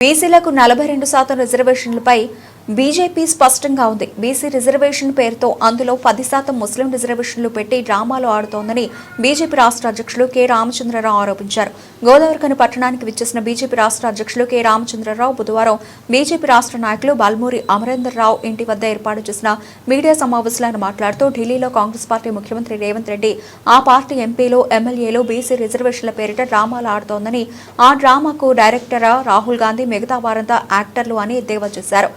బీసీలకు నలభై రెండు శాతం రిజర్వేషన్లపై బీజేపీ స్పష్టంగా ఉంది. బీసీ రిజర్వేషన్ పేరుతో అందులో పది శాతం ముస్లిం రిజర్వేషన్లు పెట్టి డ్రామాలు ఆడుతోందని బీజేపీ రాష్ట్ర అధ్యక్షులు కె రామచంద్రరావు ఆరోపించారు. గోదావరికని పట్టణానికి విచ్చేసిన బీజేపీ రాష్ట్ర అధ్యక్షులు కె రామచంద్రరావు బుధవారం బీజేపీ రాష్ట్ర నాయకులు బాల్మూరి అమరేందర్రావు ఇంటి వద్ద ఏర్పాటు చేసిన మీడియా సమావేశంలో ఆయన మాట్లాడుతూ ఢిల్లీలో కాంగ్రెస్ పార్టీ ముఖ్యమంత్రి రేవంత్ రెడ్డి ఆ పార్టీ ఎంపీలు ఎమ్మెల్యేలు బీసీ రిజర్వేషన్ల పేరిట డ్రామాలు ఆడుతోందని ఆ డ్రామాకు డైరెక్టర్ రాహుల్ గాంధీ మిగతా వారంతా యాక్టర్లు అని ఎద్దేవా చేశారు.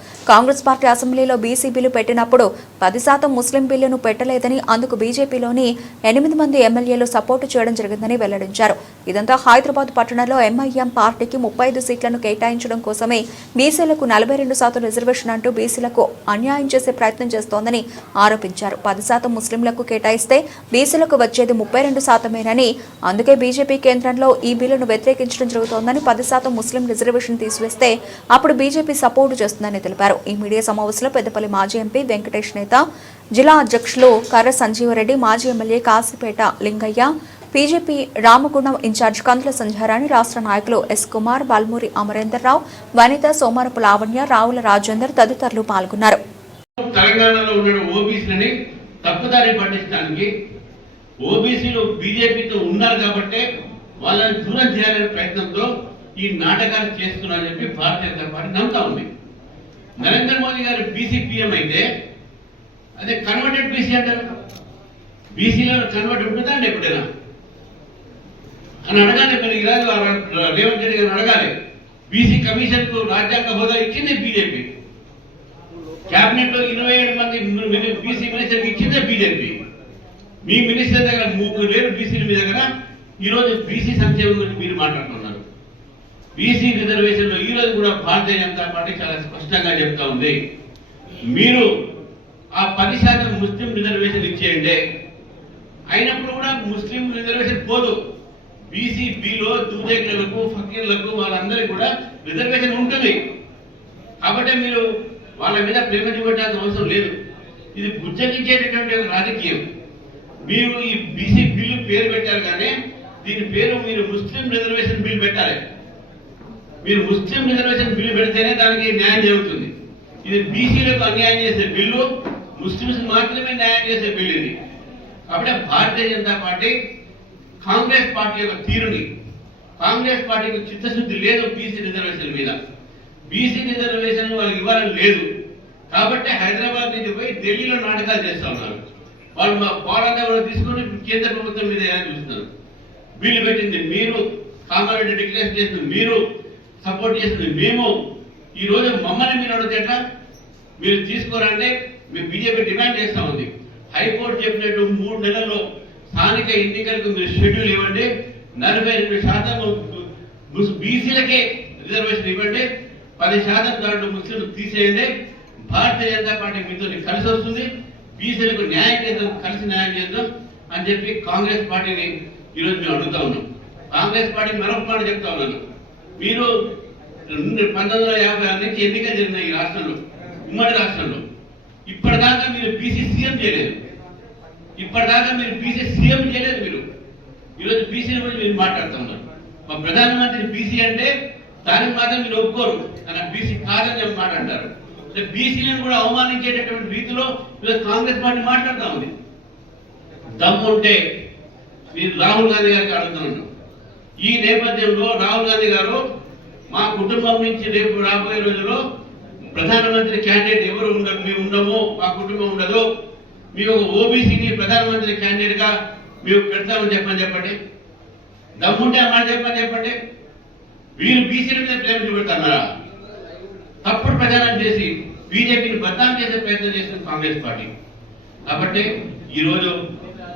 కాంగ్రెస్ పార్టీ అసెంబ్లీలో బీసీ బిల్లు పెట్టినప్పుడు పది శాతం ముస్లిం బిల్లును పెట్టలేదని అందుకు బీజేపీలోని ఎనిమిది మంది ఎమ్మెల్యేలు సపోర్టు చేయడం జరిగిందని వెల్లడించారు. ఇదంతా హైదరాబాద్ పట్టణంలో ఎంఐఎం పార్టీకి ముప్పై ఐదు సీట్లను కేటాయించడం కోసమే బీసీలకు నలభై రెండు శాతం రిజర్వేషన్ అంటూ బీసీలకు అన్యాయం చేసే ప్రయత్నం చేస్తోందని ఆరోపించారు. పది శాతం ముస్లింలకు కేటాయిస్తే బీసీలకు వచ్చేది ముప్పై రెండు శాతమేనని అందుకే బీజేపీ కేంద్రంలో ఈ బిల్లును వ్యతిరేకించడం జరుగుతోందని పది శాతం ముస్లిం రిజర్వేషన్ తీసివేస్తే అప్పుడు బీజేపీ సపోర్టు చేస్తుందని తెలిపారు. ఈ మీడియా సమావేశంలో పెద్దపల్లి మాజీ ఎంపీ వెంకటేష్ నేత జిల్లా అధ్యక్షులు కర్ర సంజీవరెడ్డి మాజీ MLA Kasipeta Lingaiah BJP Ramagundam in-charge Kandula Sandhyarani రాష్ట్ర నాయకులు ఎస్ కుమార్ బాల్మూరి అమరేందర్ రావు వనిత సోమరపు లావణ్య రావుల రాజేందర్ తదితరులు పాల్గొన్నారు. తెలంగాణలో ఉన్న ఓబీసీలని తప్పుదారి పట్టించడానికి ఓబీసీలు బీజేపీతో ఉన్నారు కాబట్టే వాళ్ళని దూరం చేయాలనే ప్రయత్నంతో ఈ నాటకాలు చేస్తున్నారని చెప్పి భారతీయ జనతా పార్టీ నమ్ముతా ఉంది. నరేంద్ర మోదీ గారు బీసీ పీఎం అయితే అదే కన్వర్టెడ్ బీసీ అంటారు? బీసీలో కన్వర్ట్ ఉంటుందా అండి ఎప్పుడైనా అని అడగాలి మరి ఈరోజు రేవంత్ రెడ్డి గారిని అడగాలి. బీసీ కమిషన్కు రాజ్యాంగ హోదా ఇచ్చింది బీజేపీ. క్యాబినెట్లో ఇరవై ఏడు మంది బీసీ మినిస్టర్ ఇచ్చిందే బీజేపీ. మీ మినిస్టర్ దగ్గర ముగ్గురు లేరు బీసీల మీ దగ్గర. ఈ రోజు బీసీ సంక్షేమం గురించి మీరు మాట్లాడుతున్నారు. బీసీ రిజర్వేషన్లో ఈ రోజు కూడా భారతీయ జనతా పార్టీ చాలా స్పష్టంగా చెప్తా ఉంది. మీరు ఆ పది శాతం ముస్లిం రిజర్వేషన్ ఇచ్చేయండి. అయినప్పుడు కూడా ముస్లిం రిజర్వేషన్ పోదు. బీసీ బిలో దూదేకులకు ఫకీర్లకు వాళ్ళందరికీ కూడా రిజర్వేషన్ ఉంటుంది. కాబట్టి మీరు వాళ్ళ మీద ప్రేమ చూపెట్టాల్సిన అవసరం లేదు. ఇది బుజ్జగించేటటువంటి ఒక రాజకీయం. మీరు ఈ బీసీ బిల్లు పేరు పెట్టారు కానీ దీని పేరు మీరు ముస్లిం రిజర్వేషన్ బిల్ పెట్టాలి. మీరు ముస్లిం రిజర్వేషన్ బిల్లు పెడితేనే దానికి న్యాయం జరుగుతుంది. ఇది బీసీలకు అన్యాయం చేసే బిల్లు ముస్లిమ్స్ మాత్రమే న్యాయం చేసే బిల్లు ఇది. కాబట్టి Bharatiya Janata party Congress party యొక్క తీరుని కాంగ్రెస్ పార్టీకి చిత్తశుద్ధి లేదు బీసీ రిజర్వేషన్ మీద. బీసీ రిజర్వేషన్ వాళ్ళకి ఇవ్వాలని లేదు. కాబట్టి హైదరాబాద్ నుంచి పోయి ఢిల్లీలో నాటకాలు చేస్తా ఉన్నారు. వాళ్ళు మా పోరాటం తీసుకొని కేంద్ర ప్రభుత్వం మీద ఏమైనా చూస్తున్నారు. బిల్లు పెట్టింది మీరు కామారెడ్డి డిక్లేర్ చేసింది మీరు సపోర్ట్ చేసింది మేము. ఈ రోజు మమ్మల్ని మీరు అడిగితే మీరు తీసుకోరంటే మేము బీజేపీ డిమాండ్ చేస్తా ఉంది. హైకోర్టు చెప్పినట్టు మూడు నెలల్లో స్థానిక ఎన్నికలకు మీరు షెడ్యూల్ ఇవ్వండి. నలభై రెండు శాతం బీసీలకే రిజర్వేషన్ ఇవ్వండి. పది శాతం దాంట్లో ముస్లింలు తీసేయండి. భారతీయ జనతా పార్టీ మీతో కలిసి వస్తుంది. బీసీలకు న్యాయం చేద్దాం కలిసి న్యాయం చేద్దాం అని చెప్పి కాంగ్రెస్ పార్టీని ఈరోజు మేము అడుగుతా ఉన్నాం. కాంగ్రెస్ పార్టీ మరొక మాట చెప్తా ఉన్నాను. మీరు పంతొమ్మిది వందల యాభై ఆరు నుంచి ఎన్నికలు జరిగినాయి ఈ రాష్ట్రంలో ఉమ్మడి రాష్ట్రంలో. ఇప్పటిదాకా మీరు బీసీ సీఎం చేయలేదు. ఇప్పటిదాకా మీరు బీసీ సీఎం చేయలేదు మీరు. ఈరోజు బీసీల గురించి మీరు మాట్లాడుతూ ఉన్నారు మా ప్రధానమంత్రి బీసీ అంటే దానికి మాత్రం మీరు ఒప్పుకోరు. తన బీసీ కాదని చెప్పి మాట్లాడతారు. అంటే బీసీలను కూడా అవమానించేటటువంటి రీతిలో ఈరోజు కాంగ్రెస్ పార్టీ మాట్లాడుతూ ఉంది. దమ్ము ఉంటే మీరు రాహుల్ గాంధీ గారికి అడుగుతున్నాను ఈ నేపథ్యంలో రాహుల్ గాంధీ గారు మా కుటుంబం నుంచి రేపు రాబోయే రోజుల్లో ప్రధానమంత్రి క్యాండిడేట్ ఎవరు ఉండరు మేము ఉండము మా కుటుంబం ఉండదు. మీరు ఒక ఓబీసీని ప్రధానమంత్రి క్యాండిడేట్గా మీరు పెడతామని చెప్పని చెప్పండి. దమ్ముంటే అమ్మా మాట చెప్పని చెప్పండి. వీరు బీసీల మీద ప్రేమ చూపెడతారా? తప్పుడు ప్రచారం చేసి బీజేపీని బద్నాం చేసే ప్రయత్నం చేసిన కాంగ్రెస్ పార్టీ. కాబట్టి ఈరోజు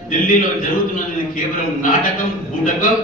ఢిల్లీలో జరుగుతున్నది కేవలం నాటకం బూటకం.